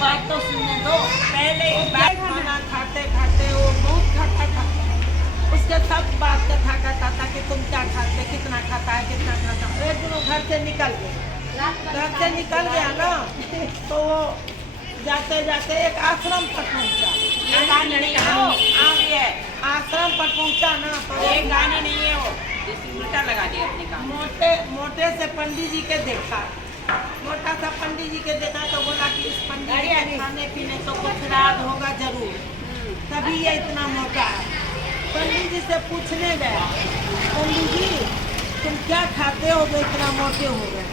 बात तो सुनने दो। पहले वो एक बात खाना खाते खाते वो बहुत खाता था। उसके सब बात कथा करता था कि तुम क्या खाते, कितना खाता है, कितना खाता है। एक दिन वो घर से निकल गया। घर से निकल गया ना तो वो जाते जाते एक आश्रम पर पहुंचा। ये गाने नहीं है वो, आगे है। आश्रम पर पहुंचा ना तो ये गाने नहीं है वो, जिसकी उल्टा लगा दिया अपने काम। मोटे से पंडित जी के देखा। मोटा सा पंडित जी के देखा तो बोला कि इस पंडित जी के खाने पीने तो कुछ राज होगा जरूर, तभी ये इतना मोटा है। पंडित जी से पूछने गया, पंडित जी तुम क्या खाते हो जो इतना मोटे हो गए?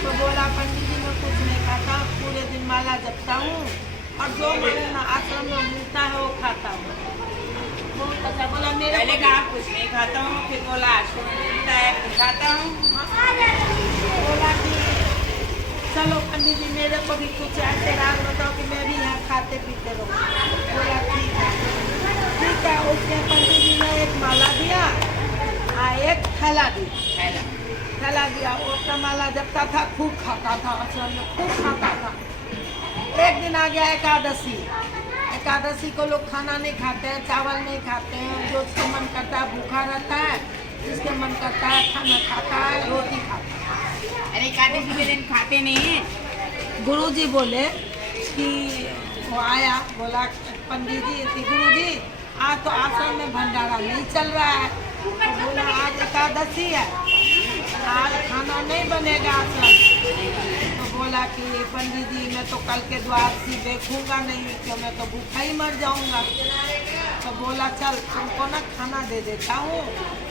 तो बोला पंडित जी मैं कुछ नहीं खाता, पूरे दिन माला जपता हूँ और जो मुझे आश्रम में मिलता है वो खाता हूँ। बहुत अच्छा बोला। मेरे पहले कहा कुछ नहीं खाता हूँ, फिर बोला आश्रम में मिलता है कुछ खाता हूँ। बोला कि चलो पंडित जी मेरे को भी कुछ ऐसे राज बताओ कि मैं भी यहाँ खाते पीते रहूँ। बोला ठीक है। उसने पंडित जी ने एक माला दिया और एक थैला दिया। थैला दिया। वो अपना माला जपता था, खूब खाता था, आश्रम में खूब खाता था। एक दिन आ गया एकादशी। एकादशी को लोग खाना नहीं खाते हैं, चावल नहीं खाते हैं। जो उसका मन करता है भूखा रहता है, जिसके मन करता है खाना खाता है, रोटी खाता है। अरे एकादशी के दिन खाते नहीं है। गुरुजी बोले कि वो आया, बोला पंडित जी गुरुजी आज तो आश्रम में भंडारा नहीं चल रहा है। तो बोला आज एकादशी है, आज खाना नहीं बनेगा आश्रम। तो बोला कि पंडित जी मैं तो कल के द्वादशी देखूंगा नहीं, क्यों मैं तो भूखा ही मर जाऊंगा। तो बोला चल तुमको ना खाना दे देता हूँ,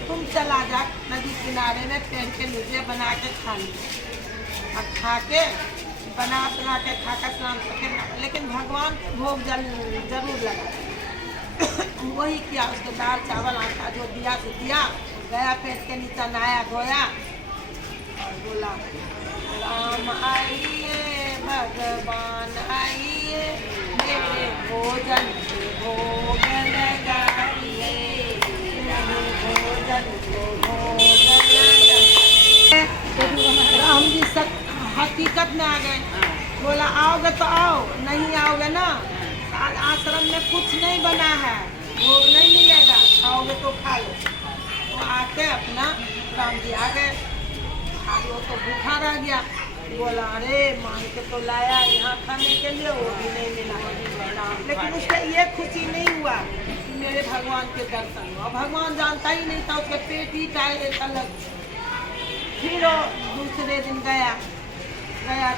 तुम चला जा नदी किनारे में पेड़ के नीचे बना के खा ली। और खा के बना के खा कर स्नान करके, लेकिन भगवान के भोग जरूर लगा। वही किया। उसके दाल चावल आटा जो दिया तो दिया, गया पेट के नीचे नहाया धोया और बोला राम आइए भगवान आइए, मेरे भोजन के भोग लगाइए, मेरे भोजन को भोग लगाइए। राम जी सच हकीकत में आ गए। बोला आओगे तो आओ, नहीं आओगे ना आज आश्रम में कुछ नहीं बना है, वो नहीं मिलेगा, खाओगे तो खा लो। वो आके अपना राम जी आ गए। वो तो भूखा रह गया। बोला अरे मांग के तो लाया यहाँ खाने के लिए, वो भी नहीं मिला। लेकिन उससे ये खुशी नहीं हुआ कि मेरे भगवान के दर्शन हुआ। भगवान जानता ही नहीं था, उसके पेट ही का एक अलग। फिर वो दूसरे दिन गया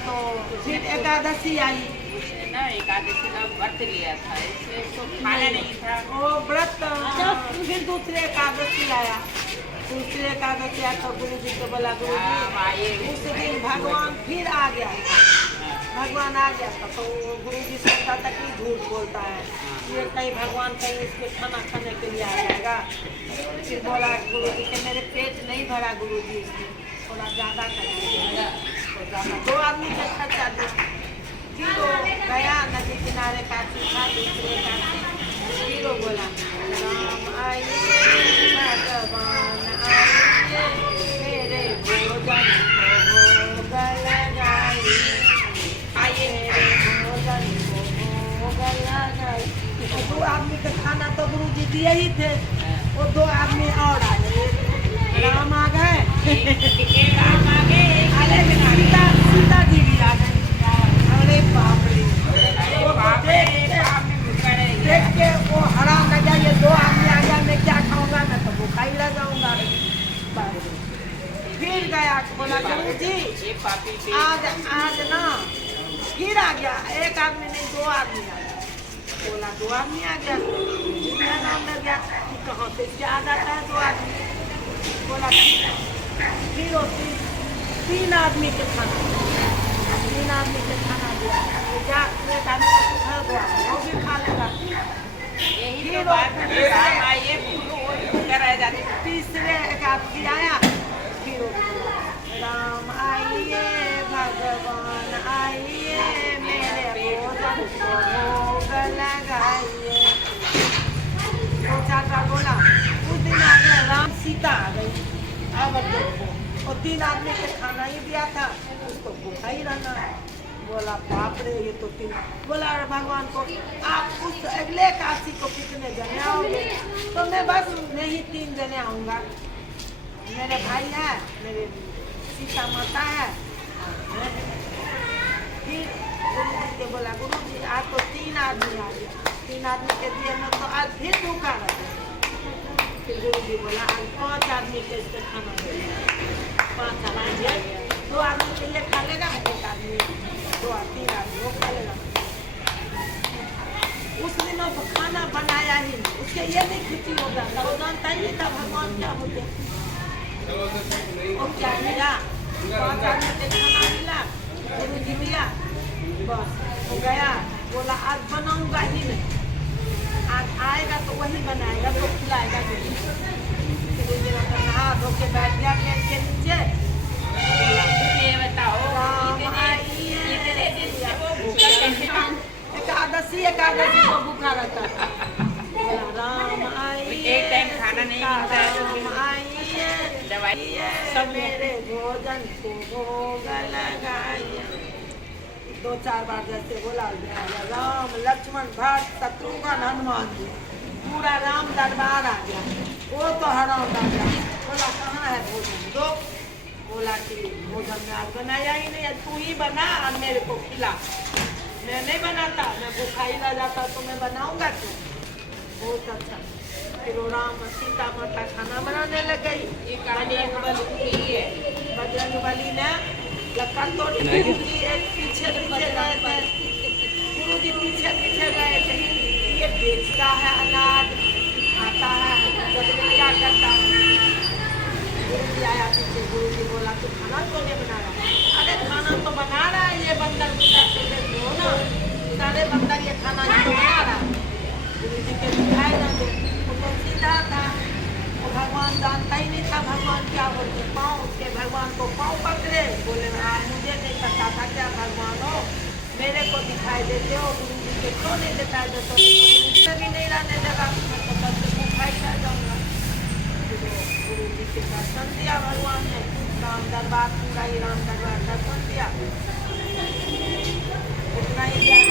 तो फिर एकादशी आई ना, एकादशी का व्रत लिया था, इसलिए उसको खाना नहीं था। वो व्रत फिर दूसरे एकादशी आया। दूसरे एकादशी आया तो गुरु जी को बोला गुरु जी उस दिन भगवान फिर आ गया। भगवान आ गया था तो गुरु जी सोचता था कि झूठ बोलता है, ये कहीं भगवान कहीं इसके खाना खाने के लिए आ जाएगा। फिर बोला गुरु जी के मेरे पेट नहीं भरा गुरु जी, थोड़ा ज़्यादा कर दो आदमी का खर्चा दे। फिर वो गया नदी किनारे काशी था, दूसरे काशी। फिर वो बोला राम आइए भगवान आइए, मेरे भोजन को भोग लगाइए, आइए मेरे भोजन को भोग लगाइए। दो आदमी का खाना तो गुरु जी दिए ही थे, वो दो आदमी और आ गए। राम आ गए, राम आ गए, सीता जी भी आ गई। अरे बाप रे, देख के वो हराम लगा, ये दो आदमी आ गया, मैं क्या खाऊंगा, मैं तो भूखा ही रह जाऊंगा। फिर गया बोला गुरु जी आज ना फिर आ गया, एक आदमी नहीं दो आदमी आ गया। बोला दो आदमी आ गया, मेरा नाम लग गया कि कहाँ से क्या आ जाता है दो आदमी। बोला फिर वो तीन आदमी के खाना दिया। जा एक आदमी को घर गया, वो भी खा लेगा। यही तो बात है, राम आइए भूखा रह जाते। तीसरे एक आदमी आया, फिर राम आइए भगवान आइए, मेरे भोजन को भोग लगाइए। तो चाचा बोला उस दिन आ गया राम, सीता आ गई। अब देखो और तीन आदमी को खाना ही दिया था, उसको भूखा ही रहना है। बोला बाप रे ये तो तीन। बोला अरे भगवान को आप उस अगले काशी को कितने जने आओगे? तो मैं बस नहीं 3 जने आऊँगा। मेरे भाई है, मेरे सीता माता है। फिर गुरु जी के बोला गुरु जी आज तो 3 आदमी आ गया, 3 आदमी के दिए मैं तो आज फिर भूखा रहा। फिर गुरु जी बोला आज 5 आदमी के इससे खाना दे, 5 आदमी 2 आदमी के लिए खा लेगा, 1 आदमी 2 3 आदमी वो खा लेगा। उस दिनों तो खाना बनाया ही नहीं, उसके ये नहीं खुशी हो जाता, वो जानता ही नहीं था भगवान क्या होते। वो क्या मिला 5 आदमी के खाना मिला, गुरु जी मिला, बस हो गया। बोला आज बनाऊंगा ही नहीं, आज आएगा तो वही बनाएगा तो खिलाएगा नहीं। गुरु जी ने नहा धो के बैठ गया पेड़ के नीचे। बोला ये बताओ राम इतने दिन से वो भूखा कैसे था? एकादशी को भूखा रहता था। बोला राम आइए, एक टाइम खाना नहीं मिलता है तो फिर राम आइए, दवाई सब मेरे भोजन को भोग लगाइए। 2-4 बार जैसे बोला राम लक्ष्मण भरत शत्रुघ्न हनुमान जी, पूरा राम दरबार आ गया। वो तो हराम आ गया। बोला कहाँ है भोजन दो? बोला कि भोजन में आज बनाया ही नहीं, तू ही बना और मेरे को खिला। मैं नहीं बनाता, मैं भूखा ही रह जाता तो मैं बनाऊंगा क्यों? बहुत अच्छा। फिर वो राम सीता माता खाना बनाने लग गई। ये कहानी बजरंगबली है। बजरंगबली ने लक्कड़ तोड़ गुरु जी एक पीछे गए थे, गुरु जी पीछे गए थे। ये बेचता है अनाज, खाता है, जब क्या करता है। गुरु जी आया पीछे, गुरु जी बोला तू खाना क्यों नहीं बना रहा? अरे खाना तो बना रहा है ये बंदर हो ना, सारे बंदर ये खाना ही तो बना रहा है। गुरु जी के दिखाई ना दे, वो तो सीधा था, वो भगवान जानता ही नहीं था भगवान क्या बोलते। पाँव उसके भगवान को पाँव पकड़े, बोले मुझे नहीं पता था क्या भगवान हो, मेरे को दिखाई देते हो, गुरु जी के क्यों नहीं दिखाई देते हो? तो भी नहीं रहने देगा, मैं तो बस भूखा ही रह जाऊँगा। गुरु जी के दर्शन दिया भगवान ने, राम दरबार पूरा ही राम दरबार दर्शन दिया, इतना ही ज्ञान